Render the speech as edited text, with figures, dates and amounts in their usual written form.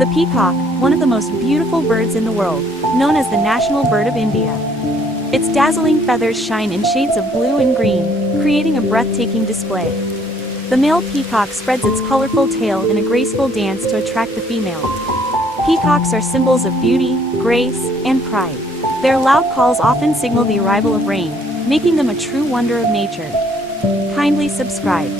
The peacock, one of the most beautiful birds in the world, known as the national bird of India. Its dazzling feathers shine in shades of blue and green, creating a breathtaking display. The male peacock spreads its colorful tail in a graceful dance to attract the female. Peacocks are symbols of beauty, grace, and pride. Their loud calls often signal the arrival of rain, making them a true wonder of nature. Kindly subscribe.